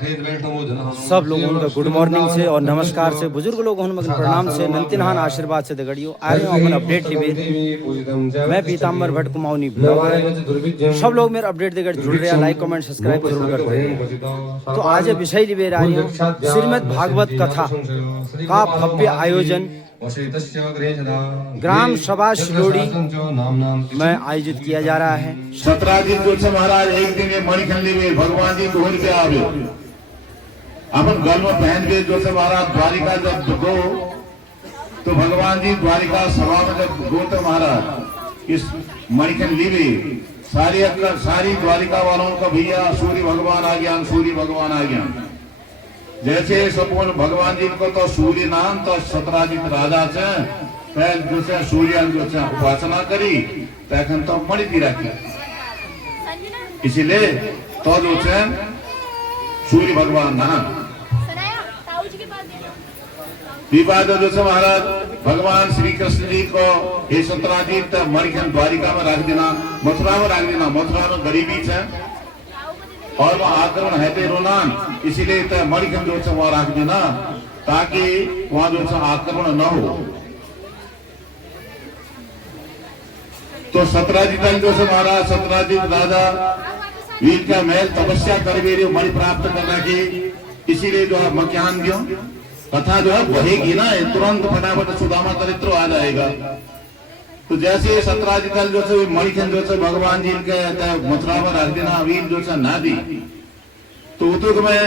सब लोगों का गुड मॉर्निंग से और नमस्कार से, बुजुर्ग लोगों को प्रणाम से, नंतिनहान आशीर्वाद से दगड़ियों आ रहे हो अपन अपडेट लिबे। मैं पीताम्बर भट्ट कुमाऊनी ब्लॉगर, सब लोग मेरा अपडेट देकर जुड़ रहे हैं, लाइक कमेंट सब्सक्राइब जरूर करते हैं। तो आज विषय लिबे रही श्रीमद् भागवत कथा का भव्य आयोजन ग्राम सभा शिलोड़ी में आयोजित किया जा रहा है। सत्राजित जोशी महाराज एक दिन मणिखंडी में भगवान जी घूर के आवे अपन गल में पहन के जोशी महाराज द्वारिका जब गो तो भगवान जी द्वारिका सभा में जब गो तो महाराज इस मणिखंडी में सारी द्वारिका वालों का भैया सूर्य भगवान आ गया, सूर्य भगवान आ गया। जैसे सपोन भगवान जी को तो सूर्य नाम तो सत्राजित राजा से पहले जो से सूर्य जो से उपासना करी तखन तो मणि की रखी, इसीलिए तो जो से सूर्य भगवान नाम विवाद जो से महाराज भगवान श्री कृष्ण जी को ये सत्राजित मणिखंड द्वारिका में रख देना, मथुरा में रख देना। मथुरा में गरीबी है और वहाँ आक्रमण है ते रोनान, इसीलिए मणिखंड जो से वहां रख देना ताकि वहां जो से आक्रमण न हो। तो सत्राजित जो से महाराज सत्राजित राजा वीर का महल तपस्या कर भी मणि प्राप्त करना की, इसीलिए जो है मक्यान दियो कथा जो है बहेगी ना, तुरंत फटाफट सुदामा चरित्र आ जाएगा। तो जैसे सत्राजित जो से मणिखंड जो से भगवान जी के मथुरा में रख देना, वीर जो से ना दी तो उतुक में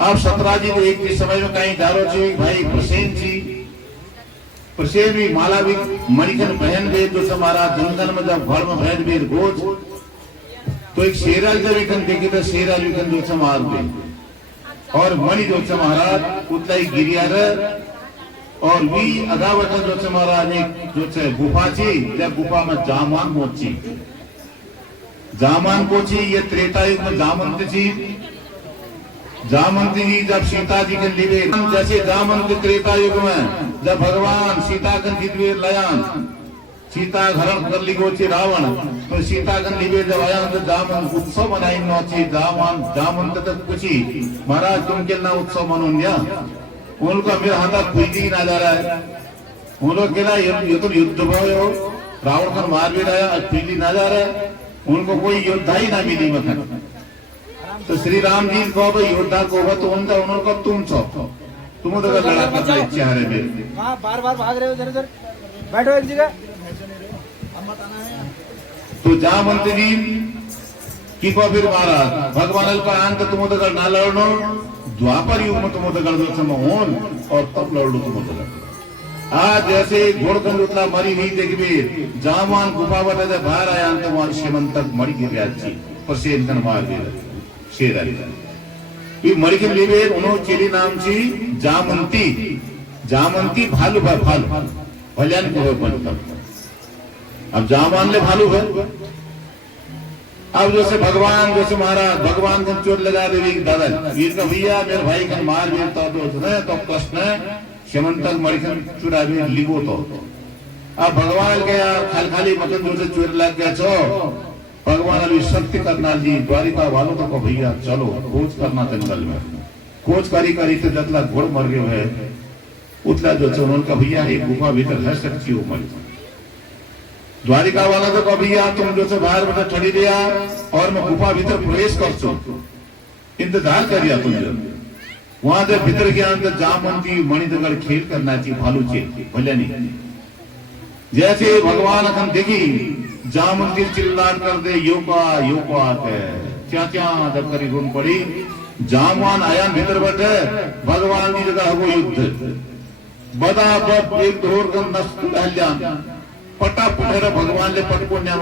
अब सत्राजित एक समय में कहीं दारो चाहिए भाई प्रसेन भी माला भी मणिखंड पहन गए जो से महाराज जंगल में जब घर में बैठ गए गोज तो एक शेराल जब विकन देखे तो शेराल विकन जो से मार गए और मणि जो से महाराज उतना ही गिरिया और भी अगावट जो से महाराज एक जो से गुफा थी, जब गुफा में जामान पहुंची ये त्रेता युग में जामंत थी। जामंती जी जब सीता जी के लिए जैसे जामंत त्रेता युग में जब भगवान सीता के जितवे लयान सीता हरण कर ली गोची रावण, तो सीता के लिए जब आया तो जामन उत्सव मनाई नौची जामंत तक पूछी महाराज तुम के ना उत्सव मनोन्या उनका मेरा हाथ खुई ना जा रहा है, उन लोग केला युद्ध भयो रावण का मार भी रहा खुई ना जा रहा है, उनको कोई योद्धा ही ना मिली मतलब। तो श्री राम जी को भाई योद्धा को तो उनका उन्होंने तुम छो तुम तो लड़ा करना इच्छा है मेरे बार भाग रहे हो इधर उधर बैठो एक जगह। तो जामंत जी की को फिर महाराज भगवान का अंत तुम तो ना लड़नो द्वापर युग में तुम तो दो समोन और तब लड़ो तुम तो आज जैसे घोड़कंड उतला मरी हुई देखिए जामान गुफा बता जब बाहर आया अंत वहां श्रीमंत तक मरी की ब्याजी और शेर कन मार दे शेर आई मरी के लिए उन्होंने चेली नाम थी जामंती भालू भल्यान को बनता। अब जामान ले भालू है, अब जैसे भगवान जैसे महाराज भगवान को चोट लगा दे दादा वीर का भैया मेरे भाई का मार भी तो कृष्ण श्यमंतक मणिखंड चुरा भी लिबो तो अब भगवान गया खाली मतलब जो से चोट लग गया छो भगवान अभी शक्ति करना जी द्वारिका वालों को भैया चलो खोज करना जंगल में खोज करी तो जतला घोड़ मर गए है उतला जो उनका भैया एक गुफा भीतर है सकती हो मर द्वारिका वाला तो को भैया तुम जो से बाहर बेटा ठड़ी दिया और मैं गुफा भीतर प्रवेश कर सो इंतजार करिया तुम जब वहां जब भीतर गया अंदर जामंती मणिदगढ़ खेल करना चाहिए भालू चाहिए भले नहीं जैसे भगवान अखन देखी जामंती चिल्लाट कर दे योका क्या जब करी घूम पड़ी जामान आया भीतर बैठे भगवान की जगह हो युद्ध बदा एक दौर का नष्ट पटापट भगवान ले पटपुण्या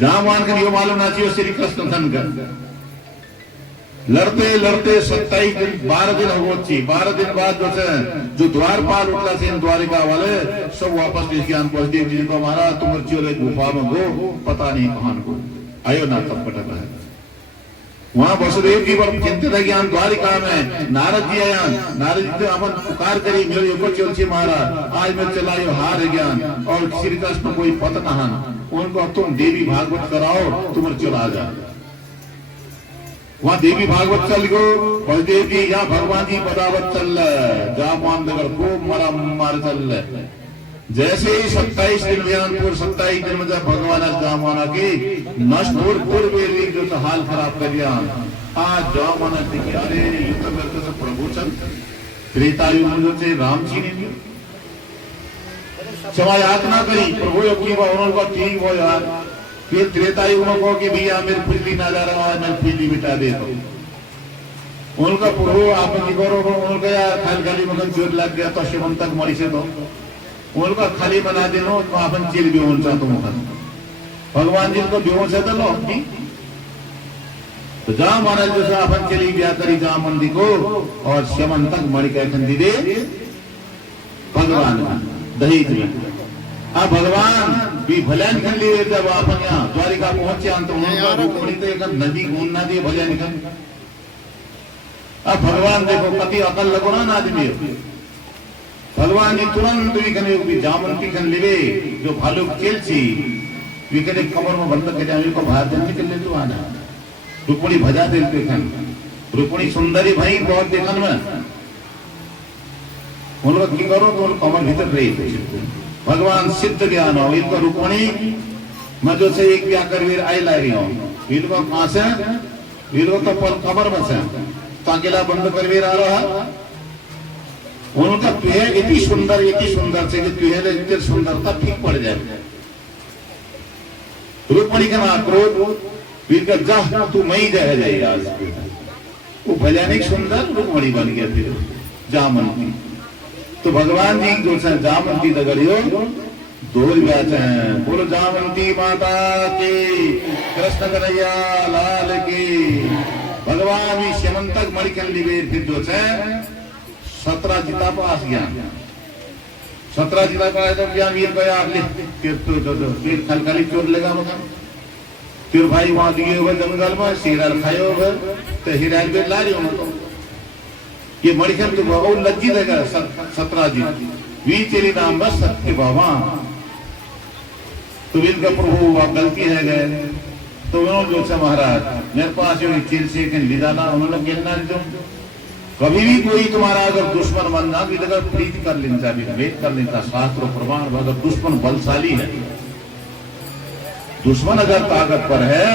जामान का मालूम ना चाहिए श्री कृष्ण धन का लड़ते 27 दिन 12 दिन हो 12 दिन बाद जो द्वारपाल उठला से द्वारिका वाले सब वापस ज्ञान बसदेव जी को महाराज तुम चोले गुफा में गो पता नहीं कहां को आयो ना तब पटक है वहां वसुदेव जी पर चिंतित है ज्ञान द्वारिका में नारद जी आया नारद जी अमन पुकार करी मेरे ऊपर चल महाराज आज मैं चलायो हार ज्ञान और श्री कृष्ण कोई पत नहान उनको तुम देवी भागवत कराओ तुम चला जा वहां देवी भागवत चल गो बलदेव जी यहाँ भगवान जी बदावत चल जा मान दगर खूब मरा मार चल जैसे ही 27 दिन ज्ञानपुर 27 दिन में जब भगवान जामाना की नष्टपुर पूर्व जो तो हाल खराब कर दिया आज जामाना देखिए अरे युद्ध करते से प्रभु चल त्रेतायुग में जो थे राम जी ने क्षमा यातना करी प्रभु की उन्होंने ठीक हो यार फिर त्रेतायुग में कहो कि भैया मेरी बिजली ना जा रहा है मैं बिजली मिटा दे दो उनका प्रभु आप करो उनका यार खाली खाली मगन जोर लग गया तो शिवम तक मरी से दो उनका खाली बना देनो तो अपन चिल भी होना तुम भगवान जी को बेहोश से तो लो तो जा माना जैसे अपन चली गया करी जा मंदिर को और शमन तक मणि का खंडी दे भगवान दहेज में अब भगवान भी भल्यान कर लिए जब अपन यहाँ द्वारिका पहुंचे अंत रुक्मणी तो एक नदी घूमना दिए भल्यान कर अब भगवान देखो कति अकल लगो ना आदमी भगवान जी तुरंत भी जामुन की खन लेवे जो भालू खेल सी विकने कमर में बंद कर जाने को बाहर जन निकल ले तो आना रुक्मणी भजा दे खन रुक्मणी सुंदरी भाई बहुत देखन में उनको की करो तो कमर भीतर रही भगवान सिद्ध ज्ञान हो इनको रुक्मणी मैं जो से एक क्या कर वीर आई ला रही हूँ इनको कहां से इनको तो पल कमर में से ताकेला बंद कर वीर आ रहा उनका पेड़ इतनी सुंदर से कि पेड़ इतनी सुंदरता ठीक पड़ जाए रुक्मणी का ना क्रोध वीर का जा तू मई रह जाए आज वो भयानक सुंदर रुक्मणी बन गया फिर जामन तो भगवान जी जो है जामंती दगड़ियो दौड़ जाते हैं बोलो जामंती माता की कृष्ण कन्हैया लाल की भगवान भी श्यमंतक मणिकन लिवे फिर जो है 17 जिता पास गया 17 जिता पास जब ज्ञान वीर गया फिर फिर खलखली चोट लगा मगर फिर भाई वहां दिए हुए जंगल में शेराल खाए हुए तो हिराल भी ला रही हूं तो ये मणिकन तो बहुत लज्जित है 17 जी वी तेरी नाम बस सत्य बाबा तो इनका प्रभु आप गलती है गए तो उन्होंने जो से महाराज मेरे पास जो चिल से ले जाना उन्होंने कहना जो कभी भी कोई तुम्हारा अगर दुश्मन बनना भी अगर प्रीति कर लेना भी वेद कर लेता शास्त्र प्रमाण अगर दुश्मन बलशाली है दुश्मन अगर ताकत पर है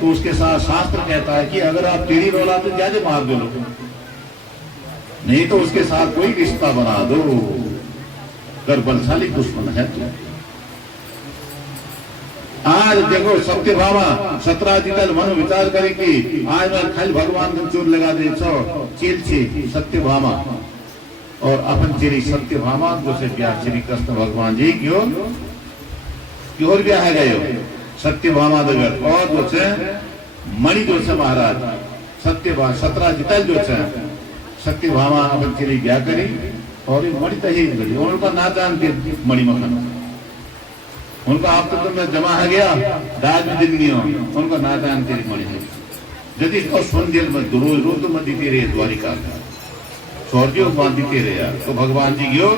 तो उसके साथ शास्त्र कहता है कि अगर आप टेढ़ी रोला तो ज्यादा मार दो लोग नहीं तो उसके साथ कोई रिश्ता बना दो अगर बलशाली दुश्मन है तो आज देखो सत्य भामा 17 जितल मनो विचार करे कि आज मैं खाली भगवान को चोर लगा दे चेल से सत्य भामा और अपन चेरी सत्य भामा जो से ब्याह श्री कृष्ण भगवान जी क्यों और ब्याह है गए सत्य भामा दगर और जो से मणि जो से महाराज सत्य 17 जितल जो से सत्य भामा अपन चेरी ब्याह करी और मणि तही करी उनका ना जानते मणि मखन उनका आप तो मैं जमा है गया दाज में दिन नहीं हो उनका ना जान तेरी मणि है यदि इसको सुन दिल में रोज रोज तो मत दीते रहे द्वारिका स्वर्गियों को दीते रहे यार तो भगवान जी क्यों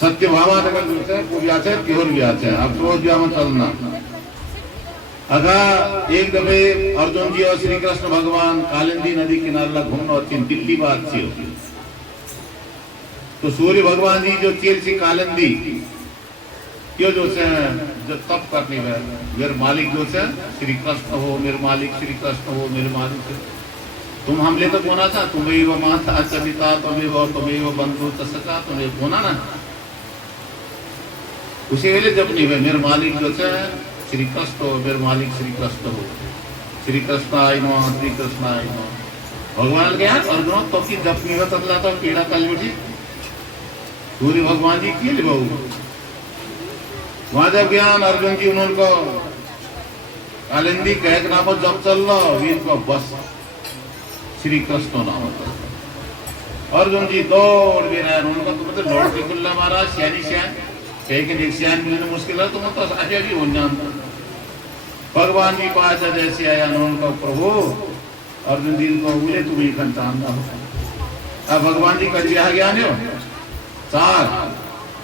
सत्य भामा अगर वो ब्याह है क्यों ब्याह है आप रोज ब्याह में चलना अगर एक दफे अर्जुन जी और श्री कृष्ण भगवान कालिंदी नदी किनारे घूमना अच्छी दिल्ली बात से तो सूर्य भगवान जी जो चेल से कालिंदी क्यों जो से जो तप करने में मेरे मालिक जो से श्री कृष्ण हो मेरे मालिक श्री कृष्ण हो मेरे मालिक तुम हमले तो बोना था तुम्हें वो माता सविता तुम्हें वो बंधु सका तुम्हें बोना ना उसी वेले जब नहीं हुए मेरे मालिक जो से श्री कृष्ण हो मेरे मालिक श्री कृष्ण हो Shri Krishna I know Shri Krishna I know भगवान के यार अर्जुन तो की जब नहीं होता था तो पीड़ा कल बैठी सूर्य भगवान जी के लिए बहु वहां जब ज्ञान अर्जुन जी उन्होंने कालिंदी कह नाम जब चल रहा वीर को बस श्री कृष्ण नाम अर्जुन जी दौड़ भी रहे उनका तो मतलब दौड़ के गुल्ला मारा श्यानी श्यान कह के देख श्यान मिलने मुश्किल है तो मतलब आजा भी हो जानता भगवान जी पास जैसे आया उनका प्रभु अर्जुन जी को बोले तुम ही चाहता हो अब भगवान जी का ब्याह ज्ञान हो 4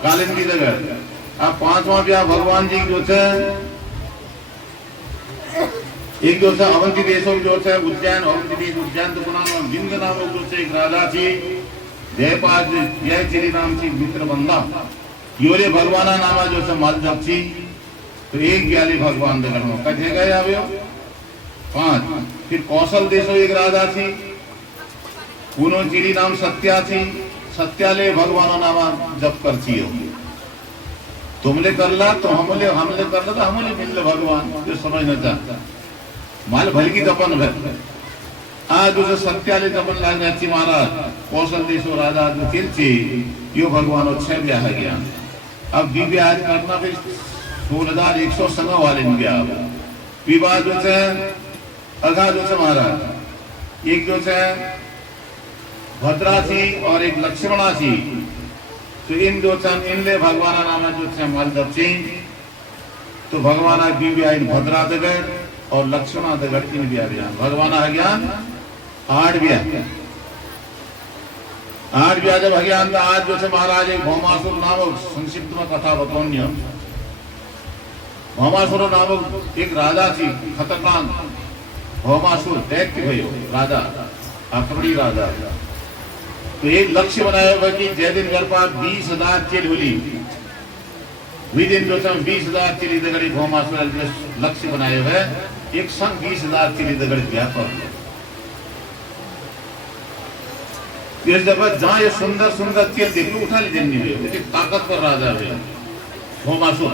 कालिंदी नगर अब 5वां ब्याह भगवान जी जो थे एक जो છે અવંતી દેશો जो છે ઉજ્જૈન અવંતી દેશ ઉજ્જૈન તો પુનાનો વિંધ નામો जो છે એક રાજા છે જયપાલ જયચરી નામ છે મિત્ર બંદા યોરે ભગવાના નામા जो છે માલજપ છે तो एक ग्याली भगवान दगड़ में कथे गए આવ્યો 5 फिर कौशल देशो एक राजा थी उनो चिरी नाम सत्या थी सत्याले भगवान नामा जप कर छियो तुमले करला तो हमले करला तो हमले मिलले भगवान जो समझ न चाहता माल भल की तपन भर आज जो सत्याले तपन लाग छी महाराज कौशल देशो राजा जो तिरछी यो भगवान 6 ब्याह गया अब विवाह करना भी 16,100 संग वाले ब्याह विवाह जो है अगा जो है महाराज एक जो है भद्रा थी और एक लक्ष्मणा थी तो इन जो इनले भगवान नाम जो माल दक्षी तो भगवान दिव्या इन भद्रा दगड़ और लक्ष्मणा दगड़ इन ब्याह भगवान ज्ञान 8 ब्याह जब अज्ञान था आज जो है महाराज एक भौमासुर नामक संक्षिप्त में कथा बताऊंगी भौमासुर नामक एक राजा थी खतरनाक भौमासुर दैत्य भयो राजा आक्रमणी राजा तो एक लक्ष्य बनाया हुआ कि जय दिन घर पर 20,000 चेल होली वही दिन जो 20,000 चेली दगड़ी भौमासुर लक्ष्य बनाए हुए एक संग 20,000 चेली दगड़ी व्यापार इस जगह जहाँ ये सुंदर सुंदर चेल देख लो उठा लीजिए नहीं हुए ताकतवर राजा हुए भौमासुर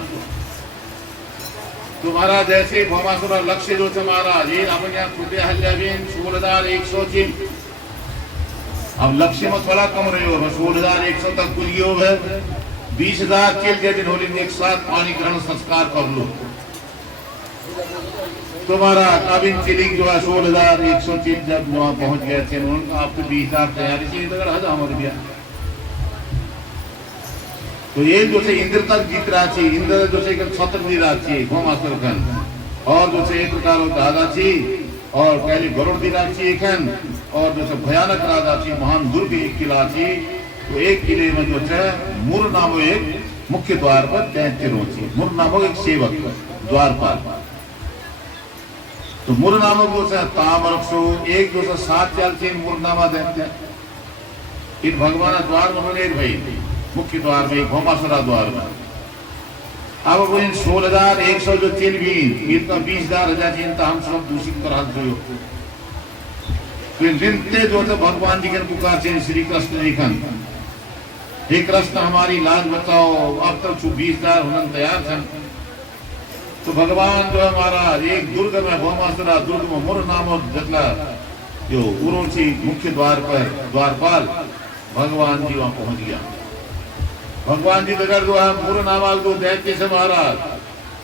तुम्हारा जैसे भौमासुर लक्ष्य जो महाराज ये अपन यहाँ खुदे हल्लाबीन 16,100 चीन अब लक्ष्य में थोड़ा कम रहे हो 16,100 तक कुल योग है 20,000 चील के दिन होली एक साथ पानी ग्रहण संस्कार कर लो तुम्हारा काबिन चिलिंग जो है 16,100 चील जब वहां पहुंच गए थे उनका आपको 20,000 तैयारी चाहिए तो हजार हमारे दिया तो ये जो से इंद्र तक जीत रहा थी इंद्र जो से छत्र भी रहा थी भौमासुर खन और जो से एक प्रकार राजा थी और पहले गरुड़ दी रहा थी खन और जो से भयानक राजा थी महान दुर्ग एक किला थी तो एक किले में जो है मुर नामो एक मुख्य द्वार पर दैत्य थी मुर नामो एक सेवक द्वारपाल तो मुर नामक जो है तामरक्षो एक जो से 7 चाल थी मुर नामा दैत्य इन भगवान द्वार में होने भाई मुख्य द्वार में भौमासुरा द्वार में अब वो इन 16,100 जो चीन भी इनका 20,000 चिंता हम सब दूषित कर हाथ जो रिंते जो थे भगवान जी के पुकार से श्री कृष्ण जी खन हे कृष्ण हमारी लाज बचाओ अब तक 20,000 होने तैयार थे तो भगवान जो हमारा एक दुर्ग में भौमासुरा दुर्ग में मुर नाम और जतला जो उरोची मुख्य द्वार पर द्वारपाल भगवान जी वहां पहुंच गया भगवान जी दगड़ जो है मुर नामाल जो दैत्य से महाराज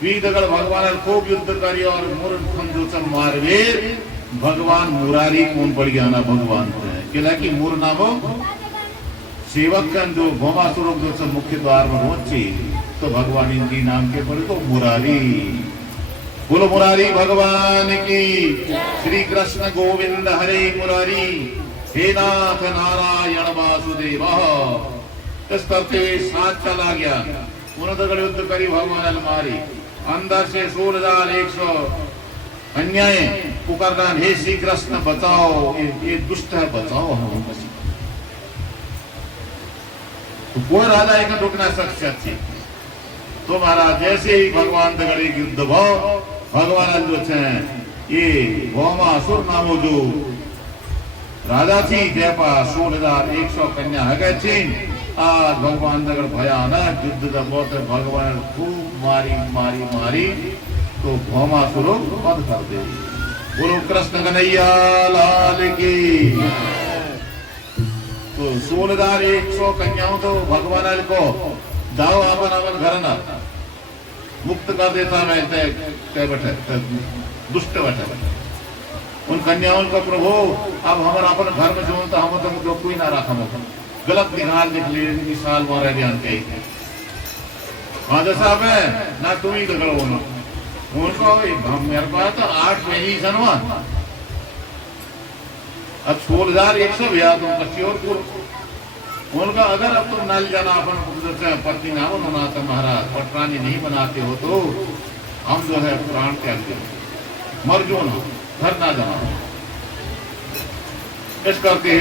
वी दगड़ भगवान खूब युद्ध करी और मुर जो से मारवे भगवान मुरारी कौन पड़ गया ना भगवान क्या कि मुर नामो सेवक कन जो भौमासुर जो से मुख्य द्वार में पहुंची तो भगवान इनकी नाम के पड़े तो मुरारी बोलो मुरारी भगवान की श्री कृष्ण गोविंद हरे मुरारी हे नाथ नारायण वासुदेव इस करते हुए साथ चला गया उन्होंने युद्ध करी भगवान मारी अंदर से 16,100 अन्याय पुकारना हे श्री कृष्ण बचाओ ये दुष्ट है बचाओ हम तो कोई राजा एक रुकना शख्सियत थी तो महाराज जैसे ही भगवान दगड़े युद्ध भाव भगवान जो है ये भौमासुर नामो जो राजा थी जयपा 16,100 कन्या है गए थी आज भगवान दगड़ भयानक युद्ध जब बहुत भगवान खूब मारी मारी मारी तो भौमासुरो वध कर दे बोलो कृष्ण कन्हैया लाल की तो 16,100 कन्याओं तो भगवान को जाओ अपन अपन घर ना मुक्त कर देता मैं बैठे दुष्ट बैठे उन कन्याओं का प्रभु अब हमारा अपन घर में जो हम तो कोई ना रखा गलत निकाल निकले साल मारा ज्ञान के साहब है ना तुम ही दगड़ो उनको मेरे पास तो 8 महीने सनवा अब 16,100 भैया तुम कच्ची और उनका अगर अब तुम नाल जाना अपन पत्नी ना बनाते महाराज पटरानी नहीं बनाते हो तो हम जो है प्राण त्याग देंगे मर जो ना, घर ना जाना। इस करके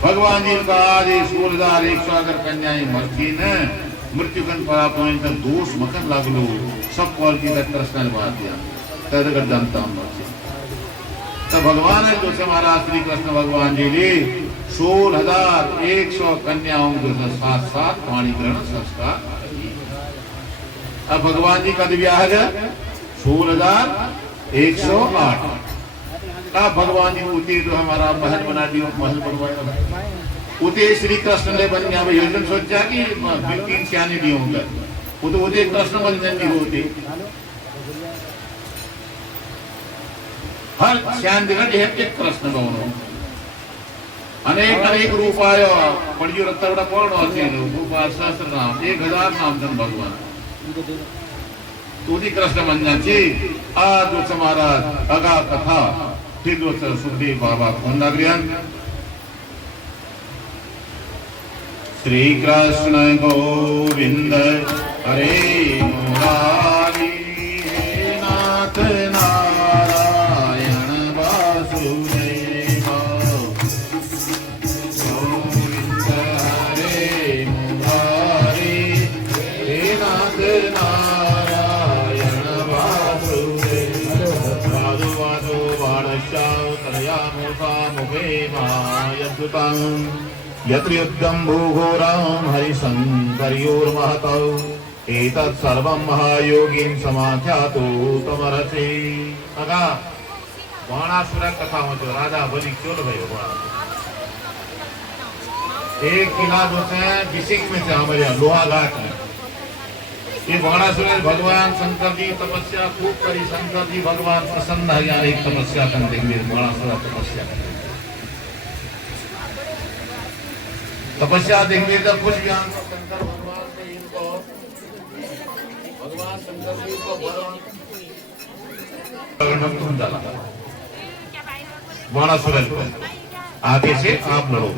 भगवान जी का आज 16,100 अगर कन्याएं मरती न मृत्यु कन परापन तक दोष मकन लागलो सब कॉल की तक कृष्ण बात दिया तदगर जनता मरती तब भगवान है जो से महाराज श्री कृष्ण भगवान जी ने 16,100 कन्याओं जो साथ साथ पाणी ग्रहण संस्कार। अब भगवान जी का विवाह है 16,108। अब भगवान जी उते जो हमारा महल बना दियो, महल बनवाया उते श्री कृष्ण ने बन गया योजन सोचा कि 3 सियाने भी होंगे वो तो उते कृष्ण बंधन भी होते हर श्यान दिगट है एक कृष्ण भवन अनेक अनेक रूप आयो पढ़ियो रत्ता बड़ा कौन होते हैं रूप सहस्त्र नाम 1000 नाम धन भगवान तूदी कृष्ण बन जाए आज जो हमारा अगा कथा फिर जो सुखदेव बाबा कौन नगरियन श्री कृष्ण गोविंद हरे मुरारी नाथ नारायण वासुदेव गोविंद हरे मुरारी हे नाथ नारायण वासुदेव साधु वादो वाणश्चाव तनयामुखा मुखे मायद्भुतं यत्र युद्धं भूघोरं हरिशंकर्योर्महतौ एतत् सर्वं महायोगीं समाख्यातो तमरते। अगा बाणासुर कथा में जो राजा बलि क्यों भयो एक किला जो है बिसिंग में से हमारे लोहा घाट में ये बाणासुर भगवान शंकर जी तपस्या खूब करी शंकर जी भगवान प्रसन्न है यार एक तपस्या करते हुए बाणासुर तपस्या तपस्या देखने का कुछ ज्ञान शंकर भगवान ने इनको भगवान शंकर जी को भगवान डाला बाणासुर को आगे से आप लड़ो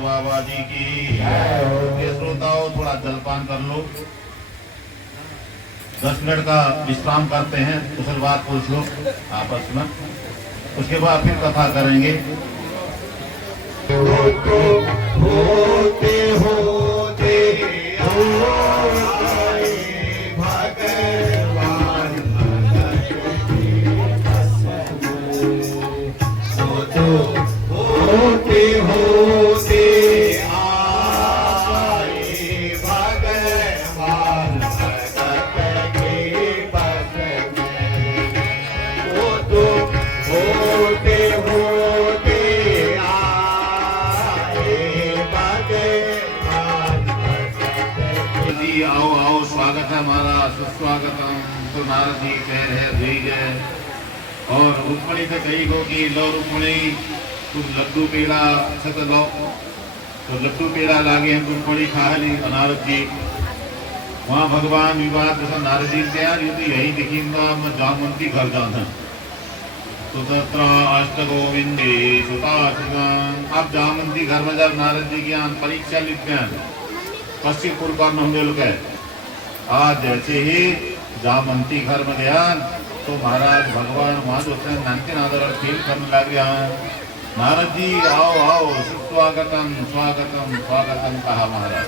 बाबा जी की श्रोताओं थोड़ा जलपान कर लो, 10 मिनट का विश्राम करते हैं, कुशल बात पूछ लो आपस में, उसके बाद फिर कथा करेंगे। होते होते आओ आओ, स्वागत है हमारा, सुस्वागतम। तो नारद जी कह रहे द्विज और रुक्मणी से कही गो कि लो रुक्मणी तुम लड्डू पेड़ा छत लो, तो लड्डू पेड़ा लागे हैं रुक्मणी खा ली। नारद जी वहाँ भगवान विवाद नारद जी से यार ये तो यही दिखींगा मैं जामवंती घर जाना, तो तत्र अष्ट गोविंदे सुता। अब जामवंती घर में जब नारद जी ज्ञान परीक्षा लिखते हैं पश्चिम पूर्व कर्ण हम लोग है, आज जैसे ही जामवंती घर में गया तो महाराज भगवान वहां जो नानके नादर फील करने लग गया। नारद जी आओ आओ, स्वागतम स्वागतम स्वागतम कहा महाराज।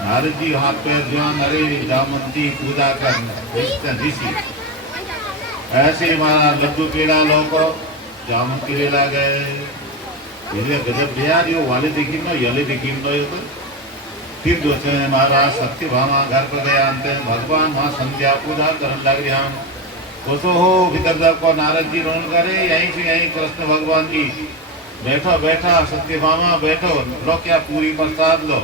नारद जी हाथ पैर ध्यान, अरे जामवंती पूजा कर ऋषि ऐसे महाराज लड्डू पेड़ा लोग जामवंती ले ला गए। गजब यार यो वाले देखी ना यले देखी ना ये तो। फिर जो है महाराज सत्यभामा घर पर गया, अंत भगवान वहाँ संध्या पूजा करने लग रहे हम। तो हो भीतर जब को नारद जी रोन करे यहीं से यहीं कृष्ण भगवान की बैठो बैठा सत्यभामा बैठो लो क्या पूरी प्रसाद लो।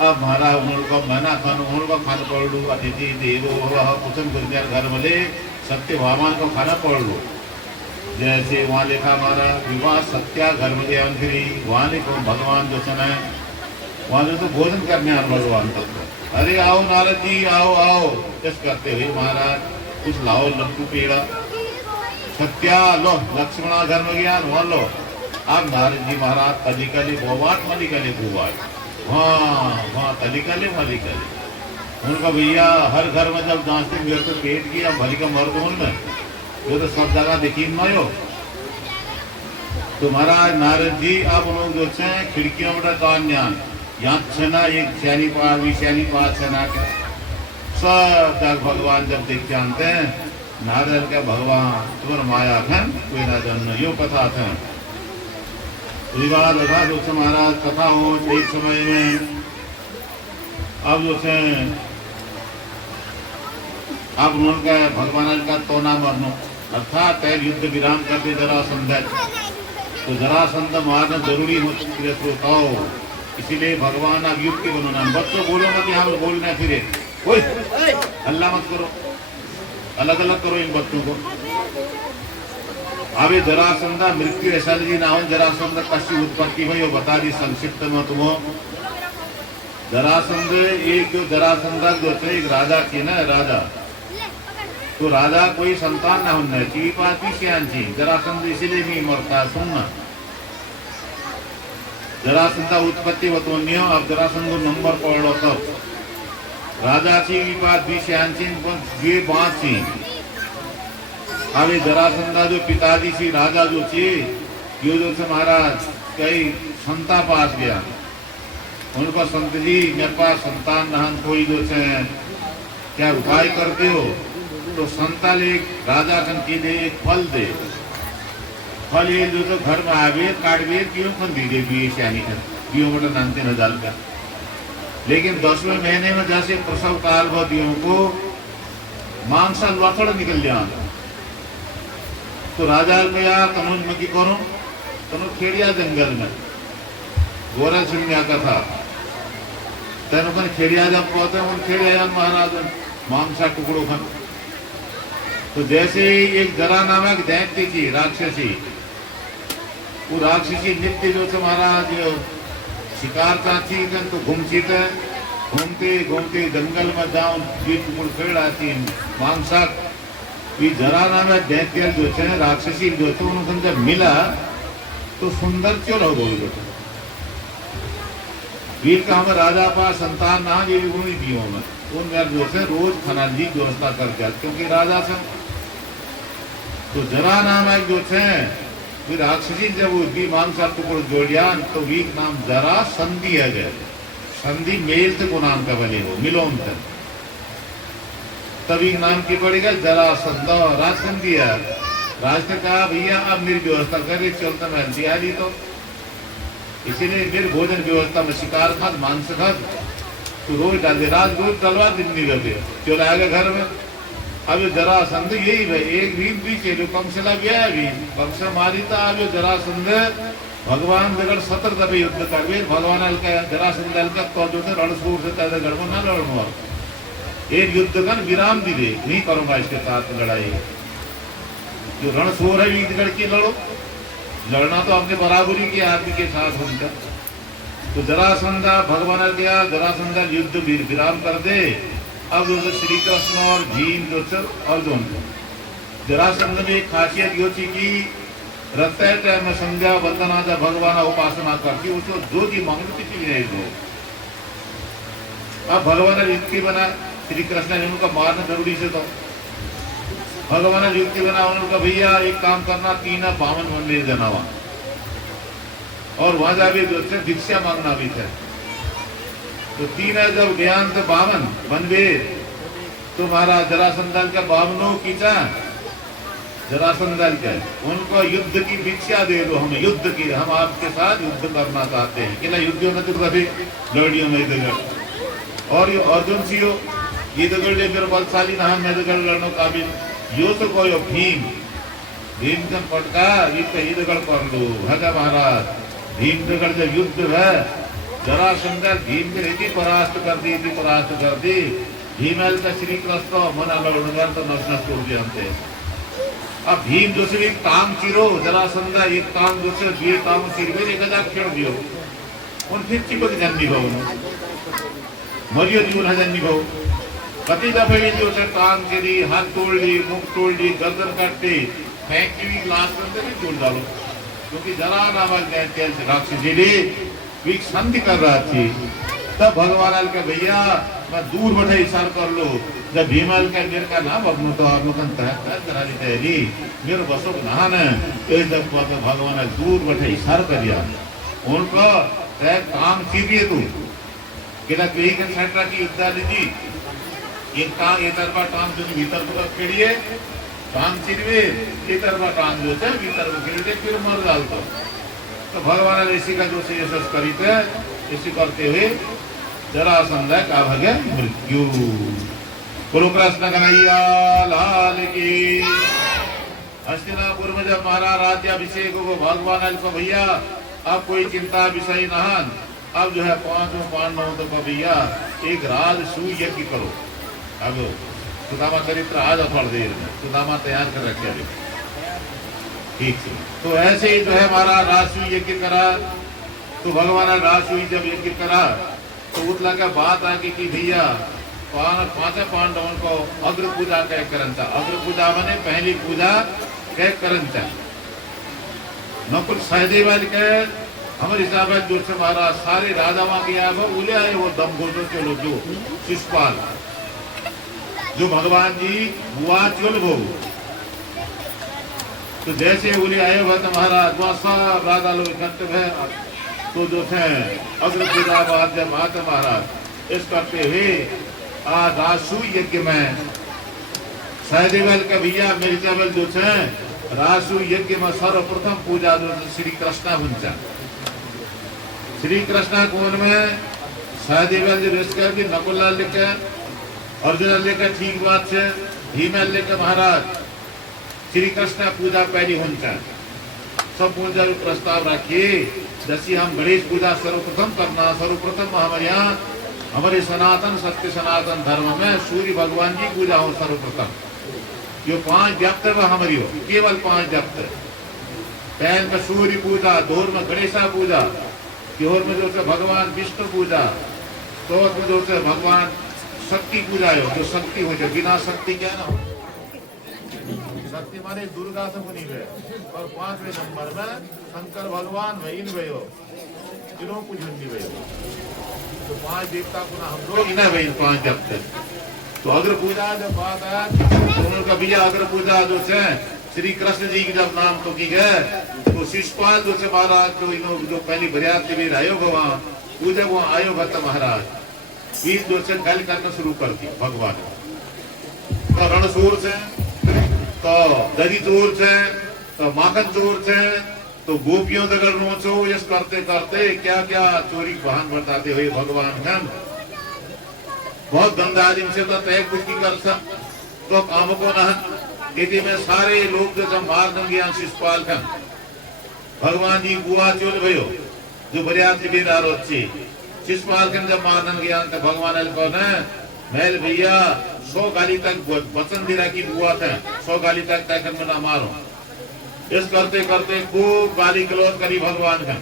अब महाराज उनको मना खानो उनको खाना पड़ लू, अतिथि देवो कुशन गुर्जर घर वाले सत्यभामा को खाना पड़ लो। जैसे वहाँ लिखा हमारा विवाह सत्या घर में अंतरी वहाँ लिखो भगवान जो समय वहां जो तो भोजन करने आ भगवान तक। अरे आओ नारद जी आओ आओ, जस करते हुए महाराज कुछ लाओ लड्डू पेड़ा सत्या लो, लक्ष्मणा घर में गया वहां लो। अब नारद जी महाराज तलिकले बोवाट मलिकले बोवाट, वहाँ तलिकले मलिकले उनका भैया हर घर में जब जांचते मेरे तो पेट की अब भली का मर्द में वो तो सब जगह देखी हो। तो महाराज नारद जी अब लोग जो है खिड़कियों में कान ज्ञान यहाँ एक सैनी पार विषैनी पार सेना का सब जग भगवान जब देख जानते हैं नारद के भगवान तुम माया खन कोई ना जन्म यो कथा था विवाद था जो से महाराज कथा हो एक समय में। अब जो से अब उनका भगवान का तोना मरनो अर्थात युद्ध विराम करके जरासंध, तो जरासंध मारना जरूरी हो श्रोताओ, इसीलिए भगवान अब युद्ध के बनना। बच्चों बोलो मत यहाँ बोलना फिरे कोई अल्लाह मत करो, अलग अलग करो इन बच्चों को। अब ये जरासंध मृत्यु ऐसा जी ना हो, जरासंध कशी उत्पत्ति हुई बता दी संक्षिप्त में तुम। जरासंध एक जो जरासंध जो थे एक राजा की ना राजा, तो राजा कोई संतान ना होना चाहिए पाती श्याची जरासंध इसीलिए भी मरता सुनना। जरासंध उत्पत्ति बतौनी हो, अब जरासंध नंबर पढ़ लो तब राजा ची विपात भी श्याची ये बात थी। अब ये जरासंध जो पिताजी सी राजा जो थी यो जो से महाराज कई संता पास गया, उनको संत जी मेरे पास संतान नहन कोई जो से क्या उपाय करते हो, तो संता ले राजा कन की दे एक फल दे, फल ये जो तो घर में आवे काटवे क्यों कन दी दे भी श्यानी कर क्यों बटा नानते न डाल का। लेकिन 10वें महीने में जैसे प्रसव गर्भवतियों को मांसा लथड़ निकल जाता, तो राजा गया तनुज में की करो तनु खेड़िया जंगल में गोरा सुनिया का था तेन खेड़िया जब पहुंचे उन खेड़िया महाराज मांसा टुकड़ों खन। तो जैसे एक जरा नामक दैत्य की राक्षसी, वो राक्षसी नित्य जो महाराज शिकार चाहती है तो घूमती है, घूमते घूमते जंगल में जाओ टुकड़ खेड़ आती मांसा। जरा नामक दैत्य जो है राक्षसी जो है उनको जब मिला तो सुंदर चलो बोल दो वीर का हम राजा पास संतान ना ये उन्हीं दियो में उन जो है रोज खाना की व्यवस्था कर दिया क्योंकि राजा से। तो जरा नाम है जो है वी राक्षसी जब वी मांसा टुकड़ जोड़िया तो वी नाम जरा संधि है गए, संधि मेल से गुनाम का बने हो मिलोन थे तभी नाम की पड़ेगा जरा संधि राजसंधि है। राज ने कहा भैया अब मेरी व्यवस्था करे चलता मैं दिया दी तो इसीलिए मेरे भोजन व्यवस्था में शिकार खाद मांस खाद तो रोज डाल दे राज रोज तलवार दिन नहीं करते चल आएगा घर में। अब जरा संध यही है एक भी चलो कंसला भी आया भी कंस मारी था। अब जरा संध भगवान जगड़ 70 दफे युद्ध कर भगवान हल्का जरा संध हल्का तो जो है रणसूर से तैसे गड़बड़ ना लड़ूंगा एक युद्ध का विराम दी दे नहीं करूंगा इसके साथ लड़ाई। जो रणसूर है ईदगढ़ की लड़ो, लड़ना तो अपने बराबरी के आदमी के साथ उनका। तो जरासंधा भगवान गया जरासंधा युद्ध विराम कर दे। अब जो श्री कृष्ण और भीम जो अर्जुन जरासंध में एक खासियत यो थी कि रत्य टाइम में संध्या वंदना जब भगवान उपासना करती उसको जो की मांगती थी दो। अब भगवान युक्ति बना श्री कृष्ण ने उनका मारना जरूरी से तो भगवान युक्ति बना उनका भैया एक काम करना 352 मंदिर जनावा और वहां जाके जो है भिक्षा मांगना भी था। तो 3 जब ज्ञान से 52 बनवे तो महाराज जरासंधन का 52 कीचा जरासंधन के उनको युद्ध की भिक्षा दे दो, हमें युद्ध की हम आपके साथ युद्ध करना चाहते हैं कि ना युद्ध में तो कभी लड़ियों में दगड़ और ये अर्जुन सी हो ये दगड़ ले फिर बलशाली ना मैं दगड़ लड़नो काबिल यो तो कोई भीम भीम का पटका ये कहीं दगड़ कर लो भगा महाराज भीम दगड़ जब युद्ध है जरासंध भीम के रेती परास्त कर दी थी परास्त कर दी भीमल का श्री कृष्ण मना लड़ूंगा तो नष्ट छोड़ दिया हमसे। अब भीम दूसरी टांग चिरो जरासंध एक टांग दूसरे दुए टांग चिरवे एक हजार खेड़ दियो उन फिर चिपक जानी भाव मरियो जीवन हजानी भाव कति दफे जो से टांग चिरी हाथ तोड़ ली मुख तोड़ ली गर्दन काटते फेंकी हुई ग्लास करते भी तोड़ डालो क्योंकि जरा नामक दैत्य राक्षसी वी संधि कर रहा थी। तब भगवान के भैया मैं दूर बैठे इशार कर लो जब भीमल के मेरे का ना बगनू तो आप लोग करा दी तैयारी मेरे बसों को नहान जब भगवान दूर बैठे इशार कर दिया उनको काम कीजिए तू कि सेंटर की युद्धा लीजिए एक टांग एक तरफा टांग जो भीतर को खेड़िए टांग चिरवे एक तरफा टांग जो है भीतर को खेड़े फिर मर डालता। तो भगवान इसी का जो से यशस करी थे इसी करते हुए जरासंध का भगे मृत्यु। गुरु कृष्ण कन्हैया लाल की। हस्तिनापुर में जब महाराज राज्याभिषेक को भगवान को भैया अब कोई चिंता विषय नहान अब जो है 5 पांडवों तो भैया एक राजसूय यज्ञ करो। अब सुदामा चरित्र आज थोड़ी देर में सुदामा तैयार कर रखे अभी ठीक है। तो ऐसे ही जो है हमारा राजसूय यज्ञ करा। तो भगवान राजसूय जब यज्ञ करा तो उतला का बात आगे कि भैया 5 पांडवों को अग्र पूजा कह करन था। अग्र पूजा मैंने पहली पूजा कह करन था न कुछ सहदेव के हमारे हिसाब से जो महाराज सारे राजा वहां के आए उले आए वो दम गोजो के लोग जो शिषपाल जो भगवान जी बुआ चुल भो तो जैसे उले आए हुए तो महाराज वहां सब राजा लोग इकट्ठे है। तो जो है अग्र पूजा बाद जब आते महाराज इस करते हुए आज राजसूय यज्ञ में सहदेवल का भैया मेरे चावल जो है राजसूय यज्ञ में सर्वप्रथम पूजा जो श्री कृष्णा हुंचा श्री कृष्णा कोण में સહદેવ રેસ્કા કે નકુલલાલ લેકે અર્જુન લેકે ठीक बात છે भीम लेके महाराज श्री कृष्ण पूजा पहली होनी सब पूजा प्रस्ताव रखिए जैसे हम गणेश पूजा सर्वप्रथम करना सर्वप्रथम हमारे यहाँ हमारे सनातन सत्य सनातन धर्म में सूर्य भगवान की पूजा हो सर्वप्रथम जो 5 देवता वह हमारी हो केवल 5 देवता पहल में सूर्य पूजा दोर में गणेशा पूजा त्योर में जो से भगवान विष्णु पूजा चौथ में जो से भगवान शक्ति पूजा हो जो शक्ति हो जाए बिना शक्ति क्या ना हो शक्ति माने दुर्गा से बनी गए और 5वें नंबर में शंकर भगवान वही गए हो जिन्हों कुछ नहीं गए तो 5 देवता को ना हम लोग ही ना वही 5 देवते तो अग्र पूजा जब बात है तो उनका भैया अग्र पूजा जो है श्री कृष्ण जी की जब नाम तो की गए तो शिषपाल जो से महाराज तो इन्हों जो पहली बरियाती में आयोग वहाँ पूजा वो आयोग था महाराज ये जो से गल करना शुरू कर दी भगवान तो रणसूर से तो दही चोर से तो माखन चोर से तो गोपियों तक नोचो यस करते करते क्या क्या चोरी बहान बताते हुए भगवान खन बहुत गंदा दिन से तो तय कुछ नहीं कर सक तो काम को न यदि में सारे लोग जो मार देंगे शिषपाल खन भगवान जी बुआ चोल भयो जो बरियाती बेदार अच्छी शिषपाल खन जब मारन गया तो भगवान को न मैल भैया 100 गाली तक वचन दिला की बुआ था 100 गाली तक तय कर ना मारो इस करते करते खूब गाली गलौज करी भगवान का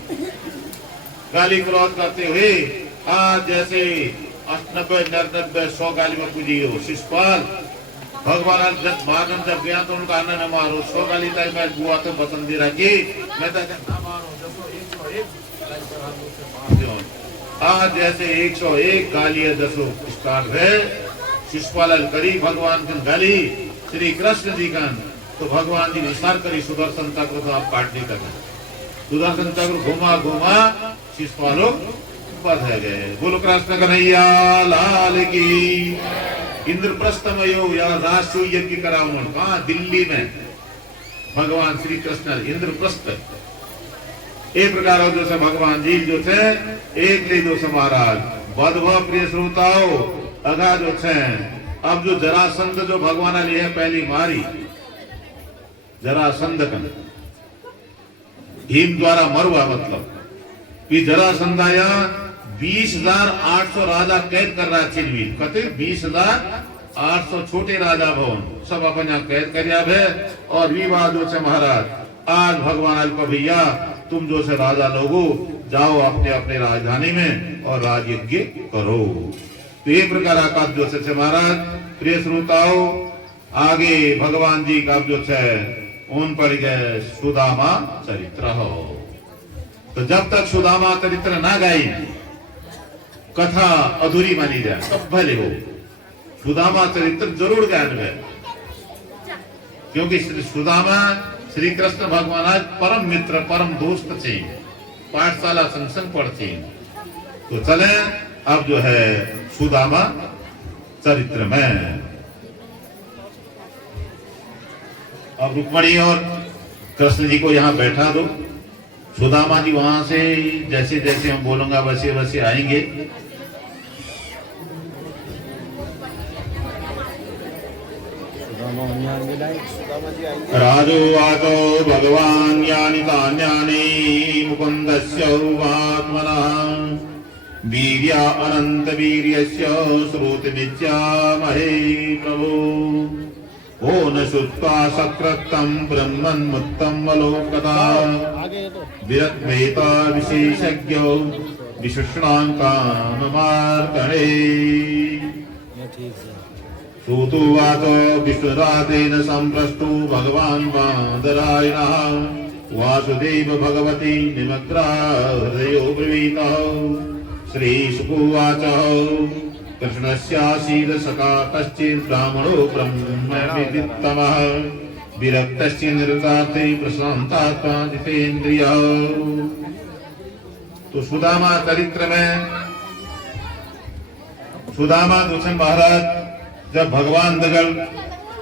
गाली गलौज करते हुए आज जैसे 98 99 100 गाली में पूजी हो शिषपाल भगवान जब मारन जब गया तो उनका आना न मारो 100 गाली तक मैं बुआ तो वचन दिला की मैं तक ना मारो जसो 101 आज जैसे 101 गाली दसो स्टार्ट है शिषपाल करी भगवान की गाली श्री कृष्ण जी का तो भगवान जी विस्तार करी सुदर्शन चक्र को आप काटने कर सुदर्शन चक्र घुमा घुमा शिषपाल बध गए बोलो कृष्ण कन्हैया लाल की इंद्रप्रस्थ में या राष्ट्रीय यज्ञ करा उन्होंने कहा दिल्ली में भगवान श्री कृष्ण इंद्रप्रस्थ एक प्रकार जो से भगवान जी जो थे एक ले जो से महाराज बधवा प्रिय श्रोताओ अगा जो थे अब जो जरासंध जो भगवान लिए है पहली मारी जरासंध का भीम द्वारा मरवा मतलब ये जरासंध आया 20,800 राजा कैद कर रहा चिन्वी कहते 20,800 छोटे राजा भवन सब अपन यहाँ कैद कर है और विवाह जो से महाराज आज भगवान को भैया तुम जो से राजा लोगो जाओ अपने अपने राजधानी में और राजयज्ञ करो तो ये प्रकार का जो से महाराज प्रिय श्रोताओ आगे भगवान जी का जो है उन पर गए सुदामा चरित्र हो तो जब तक सुदामा चरित्र ना गाई कथा अधूरी मानी जाए तब भले हो सुदामा चरित्र जरूर गायन है क्योंकि सुदामा श्री कृष्ण भगवान आज परम मित्र परम दोस्त थे पाठशाला संग पढ़ते तो चले अब जो है सुदामा चरित्र में अब रुक्मणी और कृष्ण जी को यहाँ बैठा दो सुदामा जी वहां से जैसे जैसे हम बोलूंगा वैसे वैसे आएंगे राजोवाचो भगवान् यानि तान्यानि मुकुन्दस्य आत्मनः वीर्य अनंत वीर्यस्य श्रुतिमिच्छामहे प्रभो ओ न श्रुत्वा सकृतं ब्रह्मन्मुक्तं वलोकता विरत्वेता विशेषज्ञो विशुष्णाङ्कान् मार्कणे श्रुतुवाचो विष्णुरातेन सम्प्रष्टो भगवान् वादरायणः वासुदेव भगवती निमग्रा हृदयो ब्रवीतः श्रीशुकुवाच कृष्णस्यासीद सखा कश्चित् ब्राह्मणो ब्रह्मविदित्तमः विरक्तस्य निरतार्थे प्रशान्तात्मा जितेन्द्रियः तो सुदामा चरित्र में सुदामा दूसरे महाराज जब भगवान दगल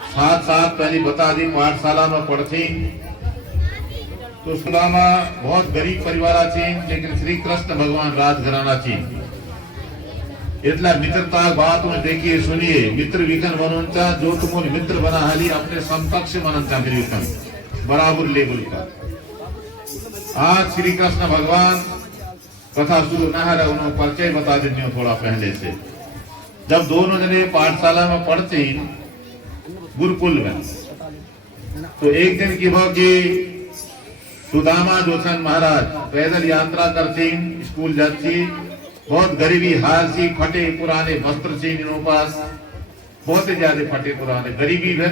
साथ साथ पहली बता दी पाठशाला में पढ़ती तो सुदामा बहुत गरीब परिवार थी लेकिन श्री कृष्ण भगवान राजघराना थी इतना मित्रता बात में देखिए सुनिए मित्र विकन बनूंचा जो तुम मित्र बना हाली अपने समकक्ष मनंचा फिर विकन बराबर लेवल का। आज श्री कृष्ण भगवान कथा शुरू न है उन्होंने परिचय बता देती हूँ थोड़ा पहले से। जब दोनों जने पाठशाला में पढ़ते ही गुरुकुल में, तो एक दिन की हो कि सुदामा जोसन महाराज पैदल यात्रा करते स्कूल जाती, बहुत गरीबी हाल सी, फटे पुराने वस्त्र से इनों पास बहुत ही ज्यादा फटे पुराने गरीबी है।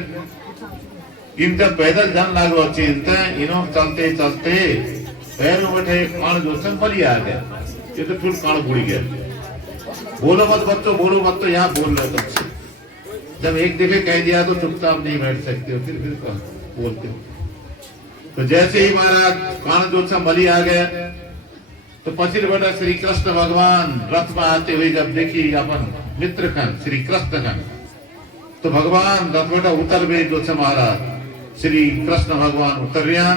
इन जब पैदल जान लागो चिंता इनो चलते चलते पैरों बैठे कान जो संपली आ गया, ये तो फुल कान बुड़ गया। बोलो मत बच्चों, बोलो मत, तो यहाँ बोल रहे बच्चे। जब एक दफे कह दिया तो चुपचाप नहीं बैठ सकते हो, फिर बोलते हो। तो जैसे ही महाराज कान जो संभली आ गया तो पचिर बेटा श्री कृष्ण भगवान रथ में आते हुए जब देखी अपन मित्र खन श्री कृष्ण खन, तो भगवान रथ बेटा उतर गए जो महाराज श्री कृष्ण भगवान उतर रहा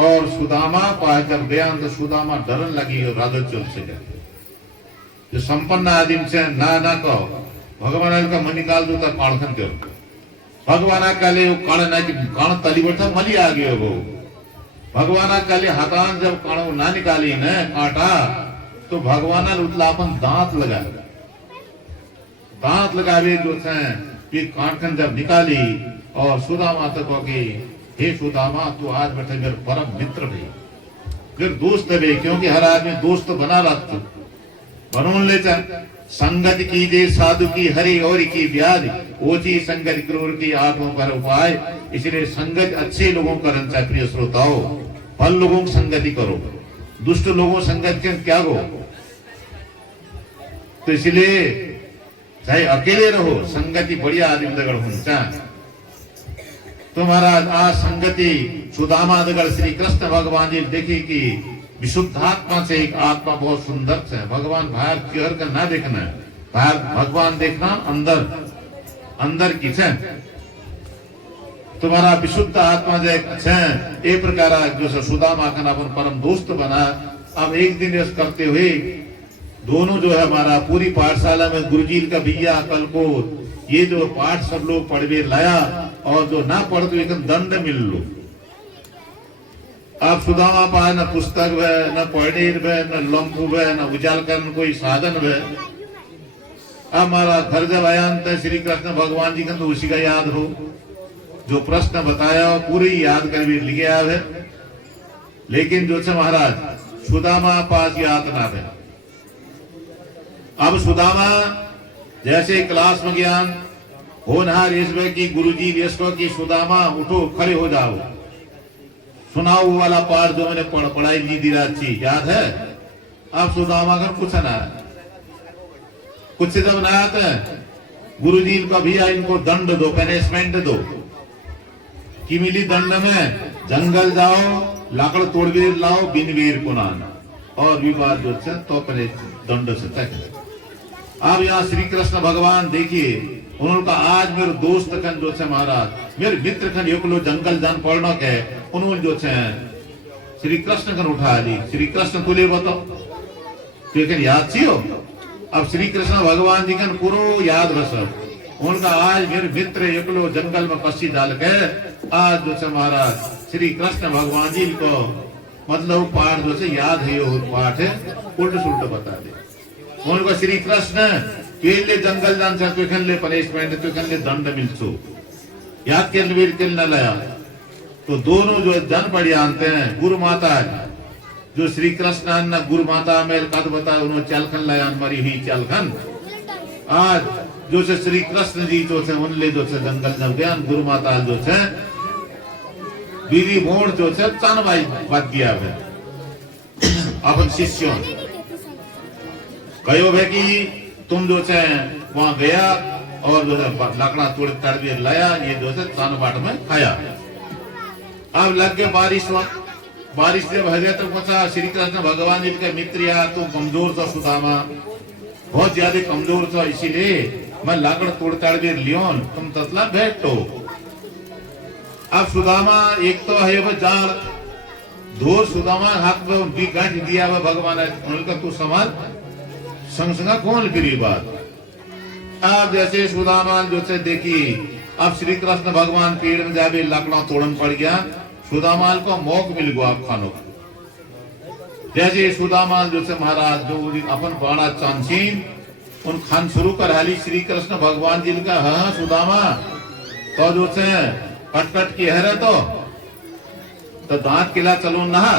और सुदामा पाए जब गया तो सुदामा डरन लगी और राधा चल से गया। जो संपन्न आदमी से ना कहो भगवान का मन निकाल दो तब काणखन करो भगवान काले काण ना कि काण तली बैठा मली आ गयो वो भगवान काले हाथान जब काणो ना निकाली न काटा तो भगवान उतलापन दांत लगावे जो थे काणखन जब निकाली और सुदामा तक हो गई, हे सुदामा तू आज बैठे मेरे परम मित्र भी फिर दोस्त भी, क्योंकि हर आदमी दोस्त बना रखते बनोन ले संगत की दे साधु की हरि और की व्याधि ओची संगत क्रूर की आंखों पर उपाय। इसलिए संगत अच्छे लोगों का रंचा प्रिय श्रोताओ, फल लोगों की संगति करो, दुष्ट लोगों संगत के क्या हो। तो इसलिए चाहे अकेले रहो संगति बढ़िया आदमी दगड़ होना। तो महाराज आज संगति सुदामा दगड़ श्री कृष्ण भगवान जी देखी कि विशुद्ध आत्मा से एक आत्मा बहुत सुंदर है। भगवान बाहर क्योर का ना देखना है, बाहर भगवान देखना अंदर की है। तुम्हारा विशुद्ध आत्मा जो है एक प्रकार जो सुदामा का अपन परम दोस्त बना। अब एक दिन ऐसा करते हुए दोनों जो है हमारा पूरी पाठशाला में गुरुजी का भैया कल को ये जो पाठ सब लोग पढ़वे लाया और जो ना पढ़ तो एकदम दंड मिल लो। आप सुदामा पाए न पुस्तक वे न पढ़ने वे न लंपू वे न उजाल करने कोई साधन वे। अब हमारा घर जब आया श्री कृष्ण भगवान जी का तो उसी का याद हो, जो प्रश्न बताया पूरी याद कर भी लिखे आवे। लेकिन जो से महाराज सुदामा पास याद ना है। अब सुदामा जैसे क्लास में ज्ञान होनहार इसमें की गुरुजी इसको की सुदामा उठो खड़े हो जाओ, सुनाओ वाला पाठ जो मैंने पढ़ाई दी रात याद है। अब सुदामा का कुछ ना कुछ जब ना आता है गुरुजी का भैया इनको दंड दो, पनिशमेंट दो कि मिली दंड में जंगल जाओ लाकड़ तोड़वीर लाओ बिनवीर को नाना और विवाद जो तो पहले दंड से तक। अब यहाँ श्री कृष्ण भगवान देखिए उन्होंने कहा आज मेरे दोस्त खन जो है महाराज मेरे मित्र खन एक लो जंगल जान पड़ना के उन्होंने जो है श्री कृष्ण खन उठा ली। श्री कृष्ण तुले बताओ तो याद छी हो। अब श्री कृष्ण भगवान जी कन पूरा याद रस उनका आज मेरे मित्र एक लो जंगल में कसी डाल के आज जो है महाराज श्री कृष्ण भगवान जी को मतलब पाठ जो है याद है वो पाठ है उल्ट सुल्ट बता दे। उनको श्री कृष्ण केले जंगल जान से तो ले पनिशमेंट तो ले दंड मिलसो याद के वीर के न लाया। तो दोनों जो जन बड़ी आनते हैं गुरु माता जो श्री कृष्ण न गुरु माता में कद बता उन्होंने चलखन लाया मरी हुई चलखन। आज जो से श्री कृष्ण जी जो से उनले जो से जंगल जब गया गुरु माता जो से बीवी मोड़ जो से चन भाई बात दिया है अपन शिष्यों कहो है कि तुम जो है वहां गया और जो है लकड़ा तोड़ कर लाया ये जो है तान बाट में खाया। अब लग गया बारिश जब हो गया तो पता श्री कृष्ण भगवान जी का मित्र या तुम कमजोर था सुदामा बहुत ज्यादा कमजोर था इसीलिए मैं लाकड़ तोड़ ताड़ लियोन तुम ततला बैठो। अब सुदामा एक तो है वो जार धोर सुदामा हाथ में गांठ दिया हुआ भगवान उनका तू संभाल संसंगा कौन फिरी बात। अब जैसे सुदामा जो से देखी, अब श्री कृष्ण भगवान पेड़ में जावे लकड़ा तोड़न पड़ गया, सुदामाल को मौक मिल गया आप खानों को। जैसे सुदामाल जो से महाराज जो अपन बाणा चांसीन उन खान शुरू कर हाली श्री कृष्ण भगवान जी का, हाँ सुदामा तो जो से कट की है तो दांत किला चलो नहा।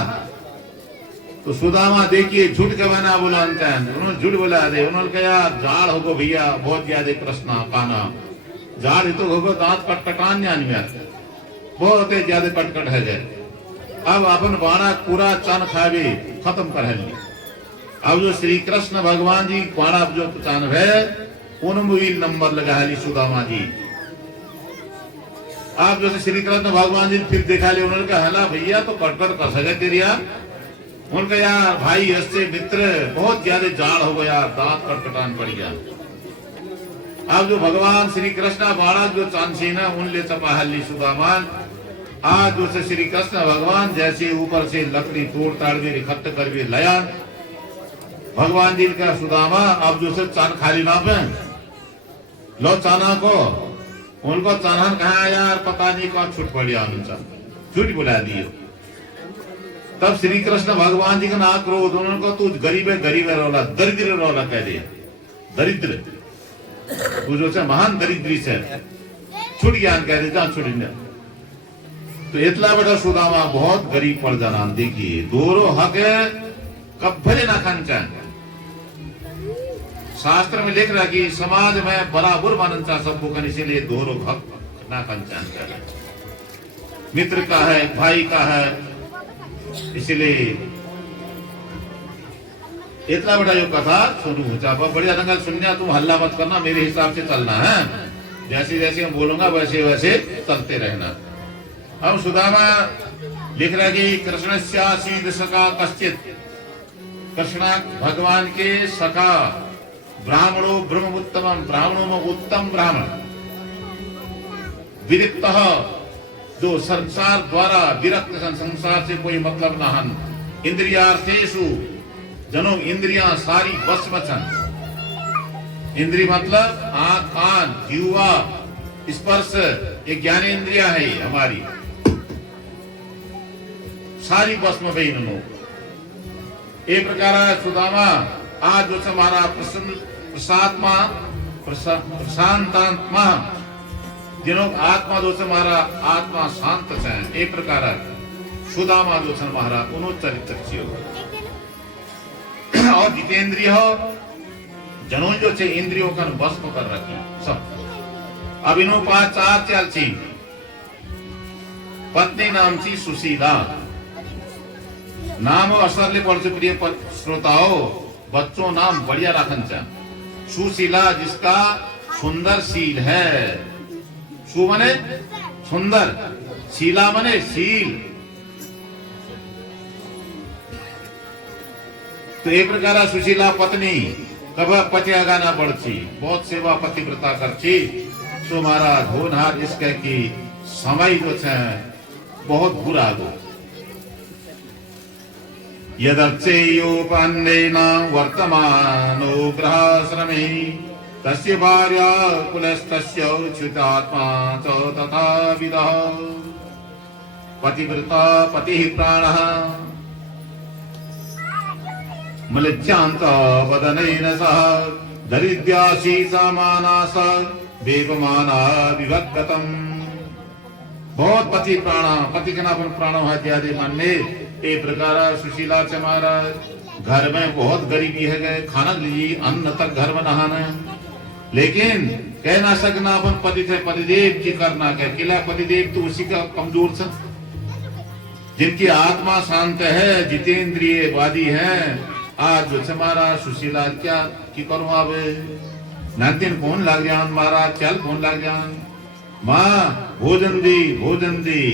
तो सुदामा देखिए झूठ के बना बोला, उन्होंने झूठ बोला दे, उन्होंने कहा जाड़ होगो भैया बहुत ज्यादा कृष्णा काना जाड़ ही तो होगो, दांत कटकटान जान में बहुत ज्यादा कटकट है गए। अब अपन बाणा पूरा चान खावे खत्म कर ली। अब जो श्री कृष्ण भगवान जी बाणा जो चान है उनमें नंबर लगा ली सुदामा जी। आप जो श्री कृष्ण भगवान जी फिर देखा ले, उन्होंने कहा हला भैया तो कटकट कर सके तेरी यार। उनका यार भाई ऐसे मित्र बहुत ज्यादा जाड़ हो गया, दांत कटकटान पड़ गया। अब जो भगवान श्री कृष्ण बाणा जो चांसी ना उन ले चपा हल्ली सुदामान। आज जो से श्री कृष्ण भगवान जैसे ऊपर से लकड़ी तोड़ ताड़ के इकट्ठ कर भी लाया भगवान जी का सुदामा। अब जो से चान खाली ना पे लो चाना को, उनको चानन कहा यार पता नहीं कौन छूट पड़िया, छूट बुला दियो। तब श्री कृष्ण भगवान जी का ना क्रोध, उनको तू गरीब है रोला, दरिद्र रोला कह दिया, दरिद्र तू जो से महान दरिद्री से छूट ज्ञान कह दे, जा छूट। तो इतना बड़ा सुदामा बहुत गरीब पड़ जाना। देखिए दोनों हक कब भले ना खान चाहे। शास्त्र में लिख रहा कि समाज में बराबर मानन चाह सबको करने, इसीलिए दोनों हक ना खान चाहे। मित्र का है, भाई का है, इसलिए इतना बड़ा जो कथा सुनू चापा बढ़िया दंगल सुनना, तुम हल्ला मत करना, मेरे हिसाब से चलना है, जैसे जैसे मैं बोलूंगा वैसे वैसे चलते रहना। अब सुदामा लिख रहा कि कृष्ण सीध सका कश्चित, कृष्ण भगवान के सका ब्राह्मणो ब्रह्म उत्तम, ब्राह्मणों में उत्तम ब्राह्मण विरक्त जो संसार द्वारा विरक्त, संसार से कोई मतलब ना हन। इंद्रियार्थेषु जनो इंद्रियां सारी बस में छन। इंद्रिय मतलब आंख कान जीवा स्पर्श, ये ज्ञानेंद्रिया है हमारी, सारी बस में गई इन्होंने। एक प्रकार सुदामा आज जो हमारा प्रसात्मा प्रशांतात्मा जिन्हों आत्मा जो हमारा आत्मा शांत है, एक प्रकार सुदामा जो हमारा उन्हों चरित्र और जितेंद्रिय हो जनों जो छे इंद्रियों का बस को कर रखी सब। अब इन्हों पास चार चाल छी, पत्नी नाम छी सुशीला, नाम असर ले पढ़ प्रिय श्रोताओं बच्चों नाम बढ़िया रखन चा। सुशीला जिसका सुंदर शील है, सु मने सुंदर, शीला मने शील। तो एक प्रकार सुशीला पत्नी कब पति आगाना बढ़ती, बहुत सेवा पतिव्रता करती। तो महाराज होनहार इसके की समय जो है बहुत बुरा गो। यदर्चेयोपान्नेन वर्तमानो ग्रहाश्रमे तस्य भार्या कुलस्तस्य च्युतात्मा च तथा विदः पतिव्रता पतिः प्राणः मलिच्यांत वदनेन सह दरिद्रासी समाना स वेपमाना विभक्तम। बहुत पति प्राणा, पति के नाम प्राणो है इत्यादि मानने। एक प्रकार सुशीला से महाराज घर में बहुत गरीबी है गए, खाना लीजिए अन्न तक घर में नहाना, लेकिन कह ना सकना अपन पति थे पतिदेव की करना कह किला पतिदेव तो उसी का कमजोर था, जिनकी आत्मा शांत है, जितेंद्रिय वादी है। आज जो हमारा सुशीला क्या की करूं अब नातिन फोन लग गया महाराज, चल फोन लग गया माँ भोजन दी।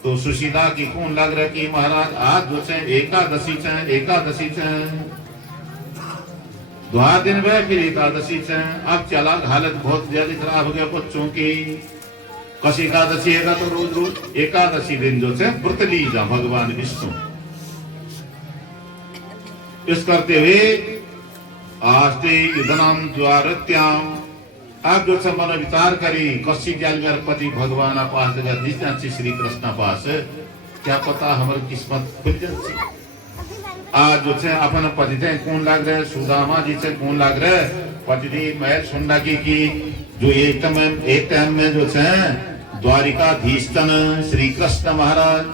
तो सुशीला की फोन लग रहा कि महाराज आज जो से एकादशी से द्वार दिन में फिर एकादशी से। अब चला हालत बहुत ज्यादा खराब हो गया बच्चों की। कस एकादशी है तो रोज एकादशी दिन जो से व्रत ली जा भगवान विष्णु। इस करते हुए आस्ते युधनम द्वारत्याम। आप जो से मन विचार करी कसी जालगर पति भगवान पास जगह दिसना श्री कृष्ण पास क्या पता हमारी किस्मत खुल जाती। आज जो से अपन पति थे कौन लाग रहे सुदामा जी से कौन लाग रहे पति थी मैं सुनना की जो एक टाइम में जो से द्वारिकाधीश श्री कृष्ण महाराज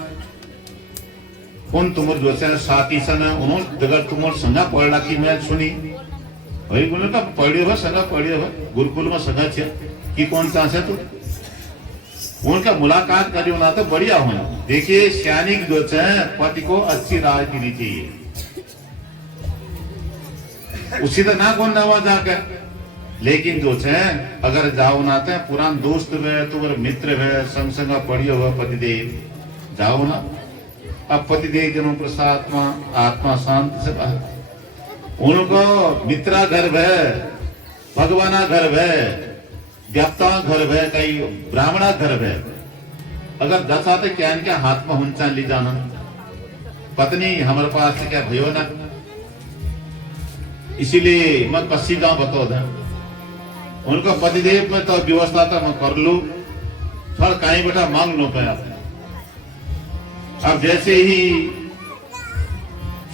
कौन तुम जो से साथी सन उन्होंने अगर तुम संगा पढ़ा की मैं सुनी वही बोले तो पढ़ियो है संगा पढ़ियो है गुरुकुल में संगा छे कि कौन सा है तू उनका मुलाकात करियो ना तो बढ़िया हो। देखिए सैनिक जो है पति को अच्छी राय देनी चाहिए उसी तो ना कौन नवा जाकर लेकिन जो है अगर जाओ ना तो पुरान दोस्त है तुम्हारे मित्र है संग संग पढ़ियो हो पतिदेव जाओ ना। अब पतिदेव जनो प्रसाद आत्मा शांत से बाहर उनको मित्रा गर्भ है भगवाना गर्भ है व्याप्ता गर्भ है कई ब्राह्मणा गर्भ है अगर दशा तो क्या इनके हाथ में हुंचा ली जाना पत्नी हमारे पास से क्या भयो ना इसीलिए मैं कसी गांव बता था उनको पतिदेव में तो व्यवस्था तो मैं कर लू थोड़ा कहीं बेटा मांग लो पाया। अब जैसे ही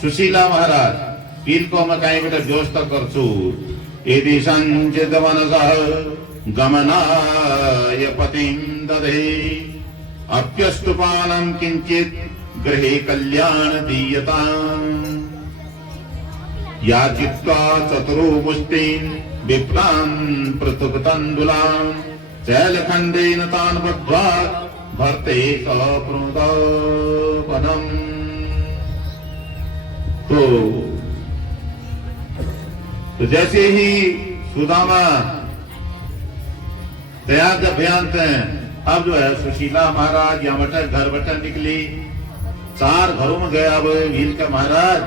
सुशीला महाराज पील को मैं कहीं बेटा व्यवस्था कर छू यदि संचित मनसः गमनाय पतिं दधे अप्यस्तुपानं किंचित गृहे कल्याण दीयताम् याचित्वा चतुरो मुष्टिं विप्रान् पृथुक तण्डुलान् शैलखण्डेन तान् बद्ध्वा भर्ते सप्रणुतवनम्। तो जैसे ही सुदामा तैयार अभियान थे अब जो है सुशीला महाराज या बटर घर बटर निकली 4 घरों में गया अब वील का महाराज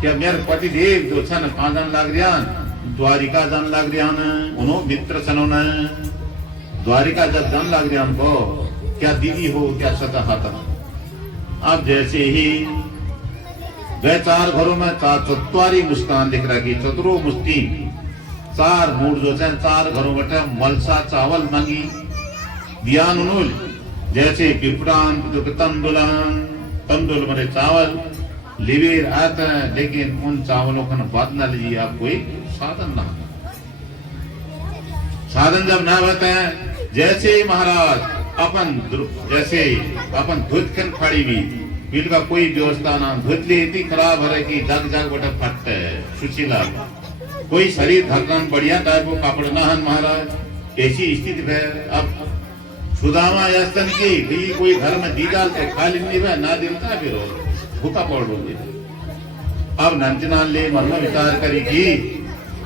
क्या मेरे पति देव जो छन पांचन लाग रिया द्वारिका जान लाग रिया उन्होंने मित्र सनो न द्वारिका जब जान लाग रिया उनको क्या दीदी हो क्या सता हाथ। अब जैसे ही गए 4 घरों में 4 मुस्कान लिख रहा की चतुरो मुस्ती 4 मूड जो है 4 घरों बैठे मलसा चावल मांगी दियान उन्होंने जैसे पिपड़ान तंदुल मेरे चावल लिवीर आते हैं लेकिन उन चावलों का बात न लीजिए आप कोई साधन ना साधन जब ना होते हैं जैसे ही महाराज अपन धुतखन फाड़ी भी बिल का कोई व्यवस्था ना धुतली इतनी खराब है कि जग जग बटा फटते है सुशीला कोई शरीर धरकन बढ़िया टाइप को कापड़ ना हन महाराज ऐसी स्थिति है। अब सुदामा यास्तन की कोई घर में दी डाल तो खा लेनी है ना दिलता फिर भूखा पड़ लोगे। अब नंदना ले मन में विचार करेगी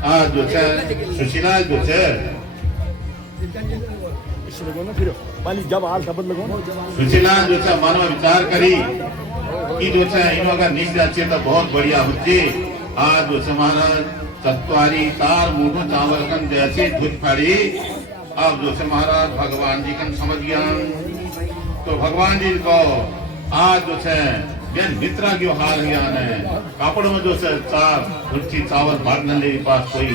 आज जो है सुशीला जो है सुशीला जो है मन में विचार करी कि जो है इन अगर निश्चित अच्छे तो बहुत बढ़िया होते आज जो है महाराज चतवारी 4 मूठों चावल कन जैसे धुत फाड़ी। अब जो है महाराज भगवान जी कन समझ गया तो भगवान जी को आज जो है मित्रा क्यों हार गया कापड़ में जो है 4 चावल बांटने पास कोई